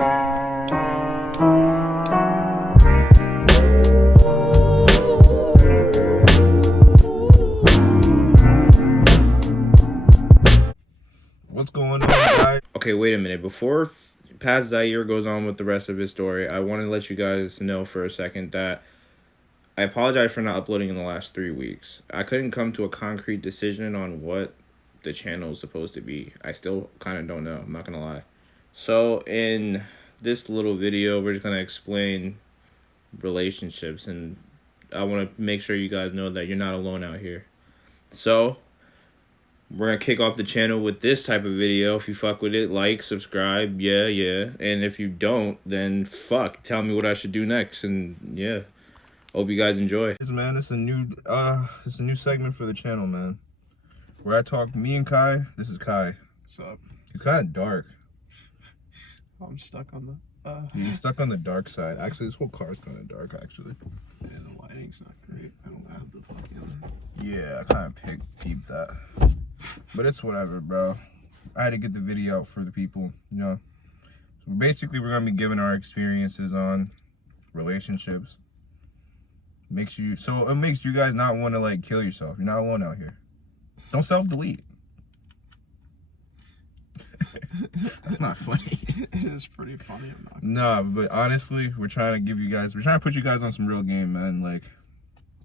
What's going on, guys? Okay, wait a minute. Before Paz Zaire goes on with the rest of his story, I want to let you guys know for a second that I apologize for not uploading in the last 3 weeks. I couldn't come to a concrete decision on what the channel is supposed to be. I still kind of don't know. I'm not going to lie. So, in this little video, we're just going to explain relationships, and I want to make sure you guys know that you're not alone out here. So, we're gonna kick off the channel with this type of video. If you fuck with it, like, subscribe, yeah. And if you don't, then fuck. Tell me what I should do next, and yeah. Hope you guys enjoy. Man, this is a new segment for the channel, man. Where I talk, me and Kai. This is Kai. What's up? He's kind of dark. I'm stuck on the. He's stuck on the dark side. Actually, this whole car is kind of dark. Actually. Yeah, the lighting's not great. I don't have the fucking. Yeah, I kind of peeped that. But it's whatever, bro. I had to get the video out for the people, you know. So basically, we're gonna be giving our experiences on relationships. It makes you guys not want to like kill yourself. You're not alone out here. Don't self-delete. That's not funny. It is pretty funny. I'm not. Nah, but honestly, we're trying to put you guys on some real game, man. Like,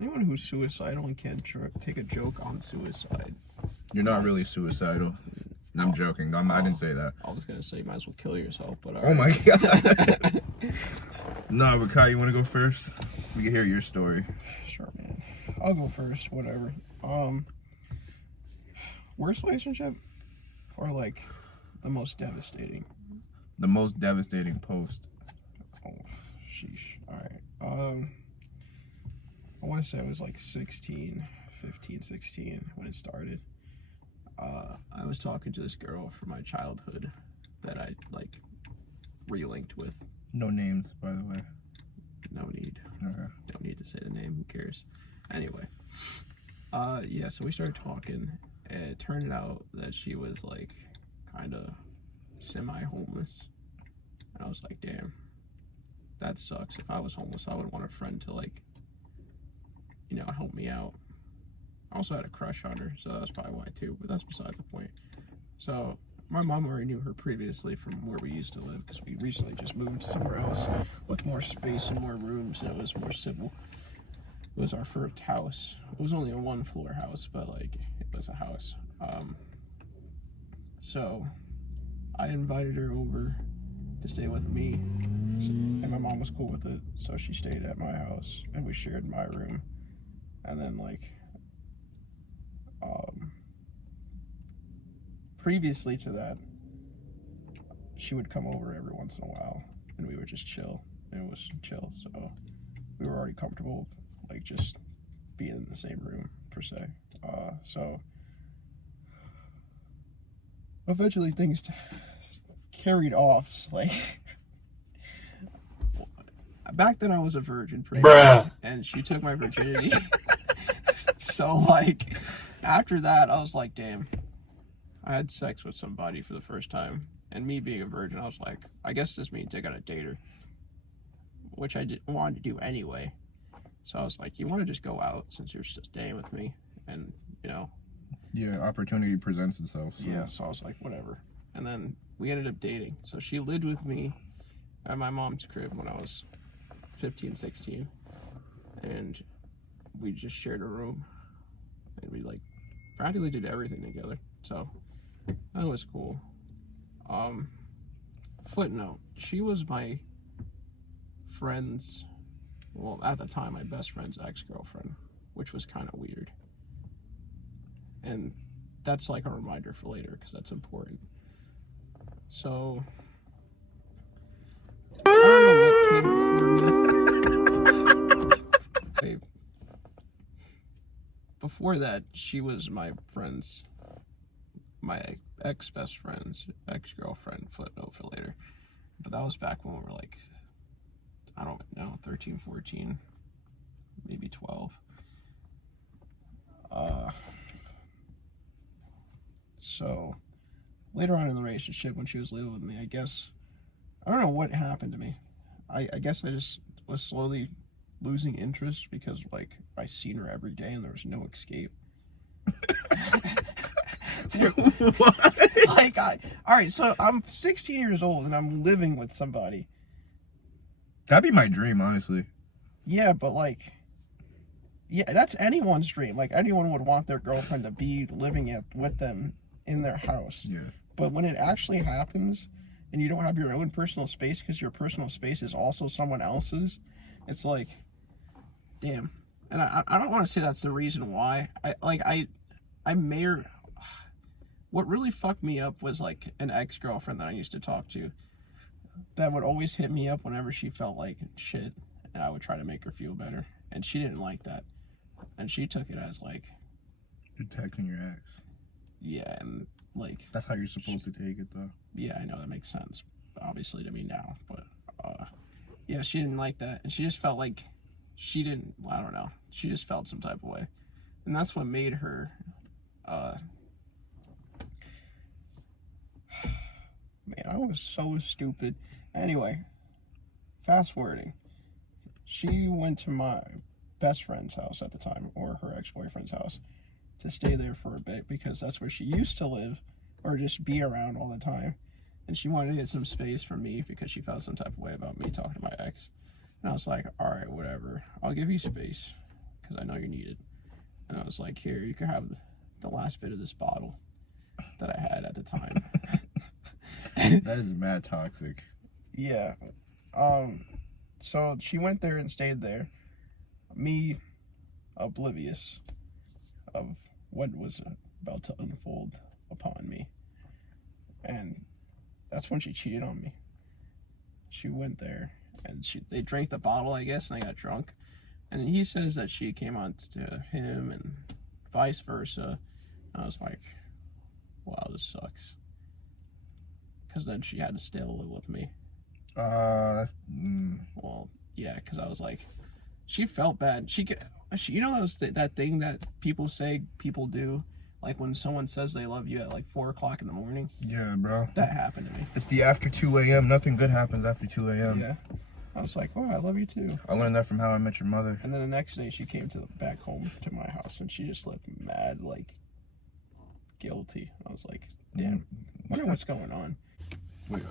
Anyone who's suicidal and can't take a joke on suicide. you're not really suicidal. I'm joking. I didn't say that. I was gonna say you might as well kill yourself, but Oh my god. Nah, but Kai, you want to go first? We can hear your story. Sure, man. I'll go first. Whatever. Worst relationship, or like the most devastating. The most devastating post. Oh, sheesh. All right. I want to say I was like 15, 16 when it started. I was talking to this girl from my childhood that I like relinked with. No names, by the way. No need. Okay. Don't need to say the name. Who cares? Anyway. Yeah, so we started talking. And it turned out that she was like kind of semi-homeless. And I was like, damn, that sucks. If I was homeless, I would want a friend to like, you know, help me out. I also had a crush on her, so that's probably why too, but that's besides the point. So my mom already knew her previously from where we used to live, because we recently just moved somewhere else with more space and more rooms, and it was more civil. It was our first house. It was only a 1-floor house, but like it was a house. So I invited her over to stay with me, and my mom was cool with it, so she stayed at my house, and we shared my room. And then like previously to that, she would come over every once in a while, and we would just chill. And it was chill, so we were already comfortable, like just being in the same room per se. So eventually things carried off. Like back then, I was a virgin, pretty much, and she took my virginity. So like after that, I was like, damn, I had sex with somebody for the first time, and me being a virgin, I was like, I guess this means I gotta date her, which I wanted to do anyway. So I was like, you want to just go out since you're staying with me, and you know. Yeah, opportunity presents itself. So. Yeah, so I was like, whatever. And then we ended up dating. So she lived with me at my mom's crib when I was 15, 16, and we just shared a room, and we like practically did everything together. So that was cool. Footnote: she was my friend's, well, at the time, my best friend's ex-girlfriend, which was kind of weird. And that's like a reminder for later, because that's important. So I don't know what came before me. Before that, she was my ex-best friend's ex-girlfriend, footnote for later. But that was back when we were like, I don't know, 13, 14, maybe 12. So later on in the relationship, when she was living with me, I guess I don't know what happened to me. I guess I just was slowly losing interest because, like, I seen her every day and there was no escape. What? Like, all right, so I'm 16 years old and I'm living with somebody. That'd be my dream, honestly. Yeah, but like, yeah, that's anyone's dream. Like, anyone would want their girlfriend to be living with them in their house. Yeah. But when it actually happens and you don't have your own personal space because your personal space is also someone else's, it's like, damn. And I don't want to say that's the reason why. What really fucked me up was like an ex-girlfriend that I used to talk to that would always hit me up whenever she felt like shit, and I would try to make her feel better, and she didn't like that, and she took it as like, You're texting your ex. yeah, and like, That's how you're supposed to take it, though. yeah, I know that makes sense, obviously, to me now, but yeah, she didn't like that, and she just felt like I don't know, she just felt some type of way, and that's what made her man, I was so stupid. Anyway, fast forwarding. She went to my best friend's house at the time, or her ex-boyfriend's house, to stay there for a bit because that's where she used to live, or just be around all the time. And she wanted to get some space from me because she felt some type of way about me talking to my ex. And I was like, all right, whatever. I'll give you space because I know you need it. And I was like, here, you can have the last bit of this bottle that I had at the time. That is mad toxic. Yeah. So she went there and stayed there. Me, oblivious of what was about to unfold upon me. And that's when she cheated on me. She went there and they drank the bottle, I guess, and I got drunk. And he says that she came on to him and vice versa. And I was like, wow, this sucks. Because then she had to still live with me. Well, yeah, because I was like, she felt bad. You know that thing that people say people do, like when someone says they love you at like 4 o'clock in the morning. Yeah, bro. That happened to me. It's the after 2 a.m. Nothing good happens after 2 a.m. Yeah. I was like, oh, I love you too. I learned that from How I Met Your Mother. And then the next day she came back home to my house and she just looked mad, like guilty. I was like, damn, wonder what's going on. Wait.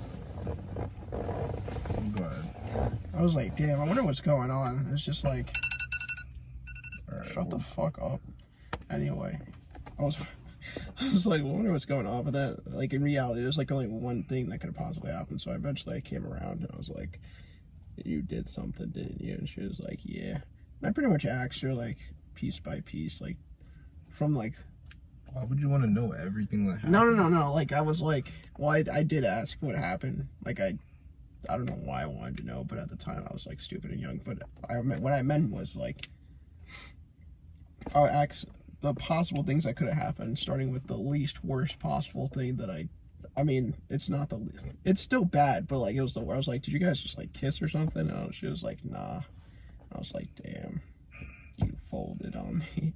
Go ahead. I was like, damn, I wonder what's going on. It's just like, Right, shut the fuck up. Anyway, I was like, I wonder what's going on. But that, like, in reality, there's like only one thing that could have possibly happened. So eventually I came around and I was like, you did something, didn't you? And she was like, yeah. And I pretty much asked her, like, piece by piece, like, from like, why would you want to know everything that happened? No. Like, I was like, well, I did ask what happened. Like, I don't know why I wanted to know, but at the time I was like stupid and young. But what I meant was like, I'll ask the possible things that could have happened, starting with the least worst possible thing that I mean, it's not the least. It's still bad, but like, it was I was like, did you guys just like kiss or something? And she was like, nah. I was like, damn, you folded on me.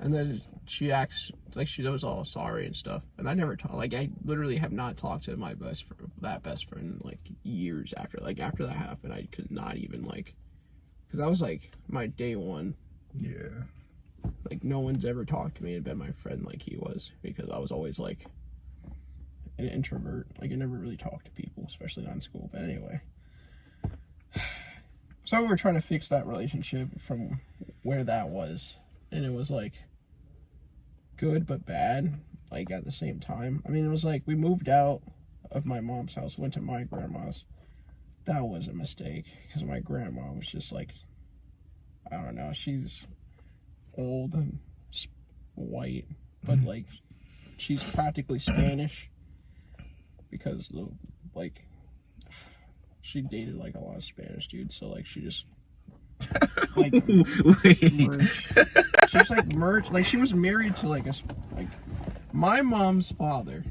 And then she acts like she was all sorry and stuff. And I never talked. Like, I literally have not talked to my best friend like years after. Like, after that happened, I could not even like, because that was like my day one. Yeah. Like, no one's ever talked to me and been my friend like he was, because I was always like an introvert. Like, I never really talked to people, especially not in school. But anyway, so we were trying to fix that relationship from where that was, and it was like good but bad, like at the same time. I mean, it was like we moved out of my mom's house, went to my grandma's. That was a mistake, because my grandma was just like, I don't know, she's old and white, but like she's practically Spanish, because like she dated like a lot of Spanish dudes, so like she just like she was like merged, like she was married to like my mom's father,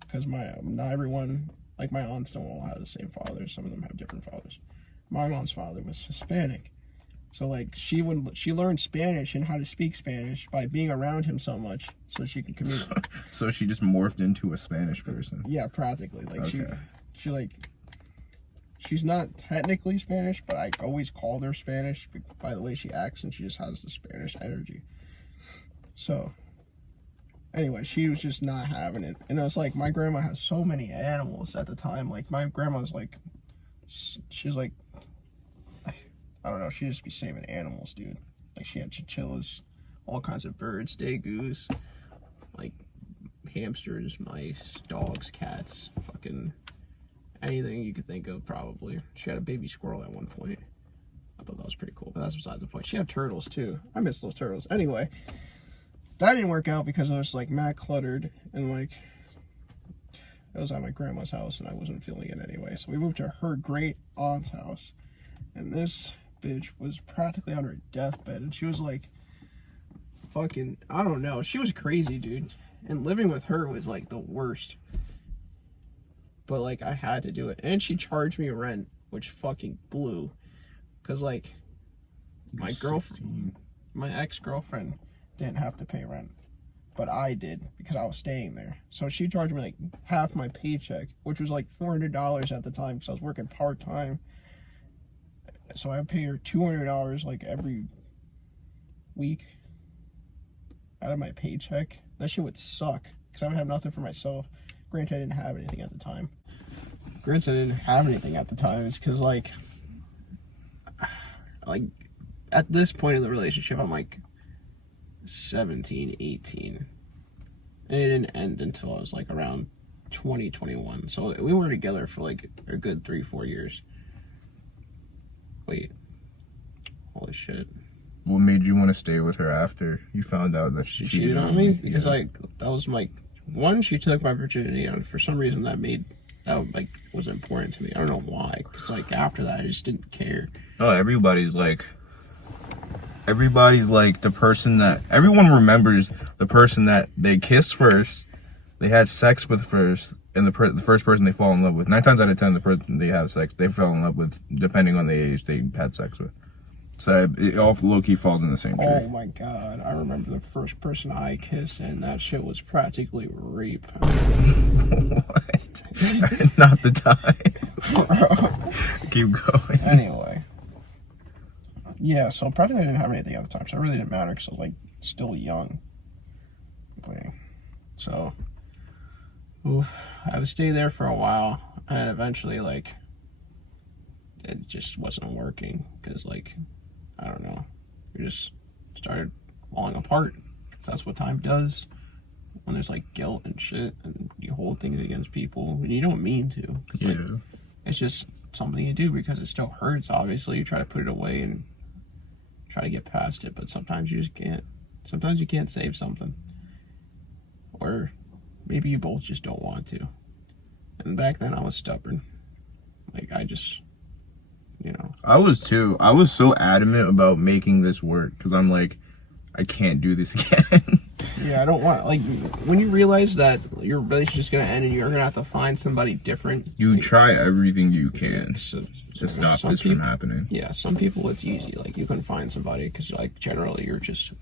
because not everyone, like my aunts don't all have the same father, some of them have different fathers. My mom's father was Hispanic, So like she learned Spanish and how to speak Spanish by being around him so much, so she could communicate. So she just morphed into a Spanish person. Yeah, practically. Like Okay. she like, she's not technically Spanish, but I always called her Spanish by the way she acts, and she just has the Spanish energy. So, anyway, she was just not having it. And it was like, my grandma has so many animals at the time. Like, my grandma's like, she's like, I don't know, she'd just be saving animals, dude. Like, she had chinchillas, all kinds of birds, goose, like, hamsters, mice, dogs, cats, fucking anything you could think of, probably. She had a baby squirrel at one point. I thought that was pretty cool, but that's besides the point. She had turtles, too. I miss those turtles. Anyway, that didn't work out because it was, like, mad cluttered, and, like, it was at my grandma's house, and I wasn't feeling it anyway. So we moved to her great aunt's house, and this bitch was practically on her deathbed, and she was, like, fucking, I don't know. She was crazy, dude. And living with her was, like, the worst. But, like, I had to do it. And she charged me rent, which fucking blew. Because, like, my girlfriend, my ex-girlfriend didn't have to pay rent. But I did, because I was staying there. So she charged me, like, half my paycheck, which was, like, $400 at the time, because I was working part-time. So I pay her $200, like, every week out of my paycheck. That shit would suck, because I would have nothing for myself. Granted, I didn't have anything at the time. It's because, like, at this point in the relationship, I'm, like, 17, 18. And it didn't end until I was, like, around 20, 21. So we were together for, like, a good 3-4 years. Wait. Holy shit. What made you want to stay with her after you found out that she cheated on me? Because, like, that was my... One, she took my virginity, and for some reason that was important to me. I don't know why. Because, like, after that, I just didn't care. Oh, everybody's like the person that... Everyone remembers the person that they kissed first, they had sex with first, and the first person they fall in love with. 9 times out of 10, the person they have sex, they fell in love with, depending on the age they had sex with. So it all low-key falls in the same tree. Oh my god, I remember the first person I kissed, and that shit was practically rape. What? Not the time. Keep going. Anyway. Yeah, so practically I didn't have anything at the time, so it really didn't matter, because I was, like, still young. So, I would stay there for a while, and eventually, like, it just wasn't working, because, like, I don't know, we just started falling apart, because that's what time does, when there's, like, guilt and shit, and you hold things against people, and you don't mean to, because, like, it's just something you do, because it still hurts, obviously. You try to put it away, and try to get past it, but sometimes you just can't. Sometimes you can't save something, or maybe you both just don't want to. And back then I was stubborn. Like, I just, you know. I was too. I was so adamant about making this work, because I'm like, I can't do this again. Yeah, I don't want, like, when you realize that your relationship's gonna end and you're gonna have to find somebody different. You like, try everything you can to stop this from happening. Yeah, some people it's easy. Like, you can find somebody because, like, generally you're just,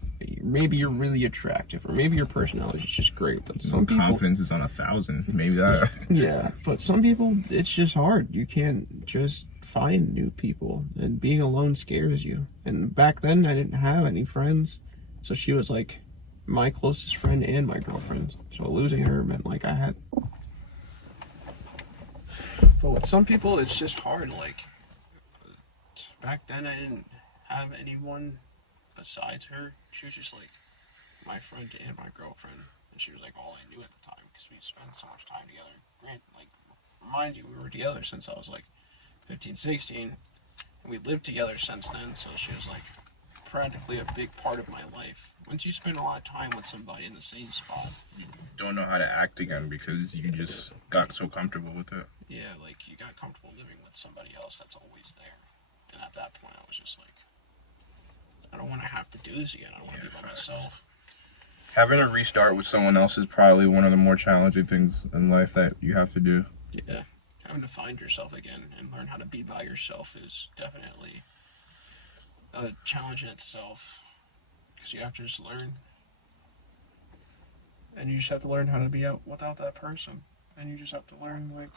maybe you're really attractive, or maybe your personality is just great. But some people, confidence is on 1,000. Maybe that. Yeah, but some people, it's just hard. You can't just find new people, and being alone scares you. And back then I didn't have any friends, so she was like my closest friend and my girlfriend. So losing her meant, like, I had. But with some people, it's just hard. Like, back then, I didn't have anyone besides her. She was just, like, my friend and my girlfriend. And she was, like, all I knew at the time, because we spent so much time together. Granted, like, mind you, we were together since I was, like, 15, 16. And we lived together since then, so she was, like, practically a big part of my life. Once you spend a lot of time with somebody in the same spot, You don't know how to act again, because you just got so comfortable with it. yeah, like, you got comfortable living with somebody else that's always there. And at that point, I was just like, I don't want to have to do this again. I don't want to do it by myself. Having a restart with someone else is probably one of the more challenging things in life that you have to do. Yeah, having to find yourself again and learn how to be by yourself is definitely a challenge in itself, because you have to just learn, and you just have to learn how to be out without that person, and you just have to learn, like,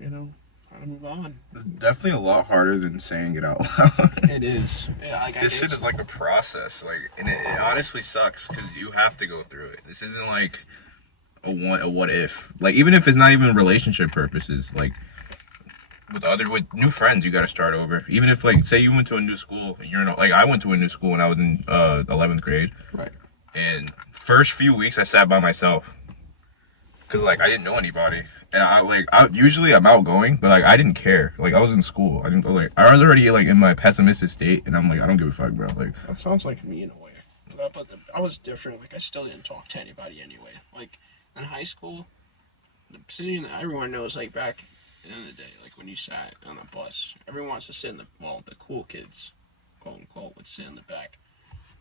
you know, how to move on. It's definitely a lot harder than saying it out loud. It is. Yeah, like This shit is like a process, like, and it honestly sucks because you have to go through it. This isn't like a what if. Like, even if it's not even relationship purposes, like with new friends, you got to start over. Even if, like, say you went to a new school, and you're not, like, I went to a new school when I was in 11th grade, Right. and first few weeks I sat by myself because, like, I didn't know anybody. And I usually I'm outgoing, but, like, I didn't care. Like, I was in school. I didn't, like, I was already, like, in my pessimistic state, and I'm like, I don't give a fuck, bro. Like, That sounds like me in a way. But I was different. Like, I still didn't talk to anybody anyway. Like, in high school, everyone knows, like, back in the day, like, when you sat on the bus, everyone wants to sit in the cool kids, quote unquote, would sit in the back.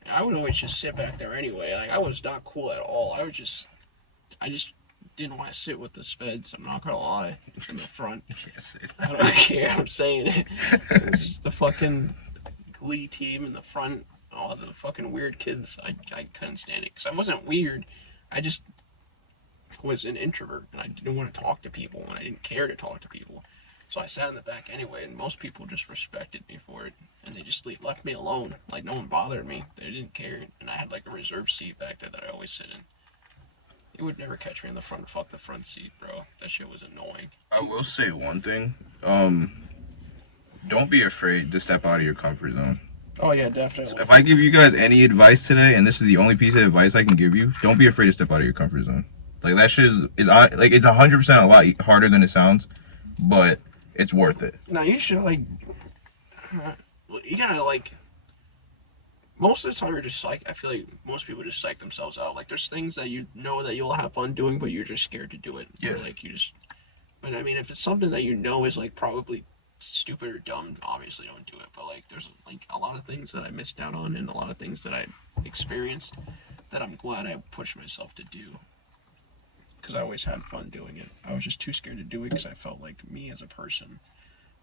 And I would always just sit back there anyway. Like, I was not cool at all. I just didn't want to sit with the speds. I'm not gonna lie. In the front. yes, I don't care. I'm saying it. It was just the fucking Glee team in the front. All the fucking weird kids. I couldn't stand it because I wasn't weird. I just was an introvert and I didn't want to talk to people and I didn't care to talk to people. So I sat in the back anyway, and most people just respected me for it, and they just left me alone. Like, no one bothered me. They didn't care, and I had like a reserved seat back there that I always sit in. You would never catch me in the front. Fuck the front seat, bro. That shit was annoying. I will say one thing. Don't be afraid to step out of your comfort zone. Oh yeah, definitely. So if I give you guys any advice today, and this is the only piece of advice I can give you, don't be afraid to step out of your comfort zone. Like, that shit is like, it's 100% a lot harder than it sounds, but it's worth it. Now you should you gotta like. Most of the time, you're just like, I feel like most people just psych themselves out. Like, there's things that you know that you'll have fun doing, but you're just scared to do it. Yeah. Or, like, but I mean, if it's something that you know is like probably stupid or dumb, obviously don't do it. But like, there's like a lot of things that I missed out on, and a lot of things that I experienced that I'm glad I pushed myself to do. Because I always had fun doing it. I was just too scared to do it because I felt like me as a person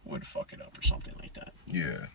would fuck it up or something like that. Yeah.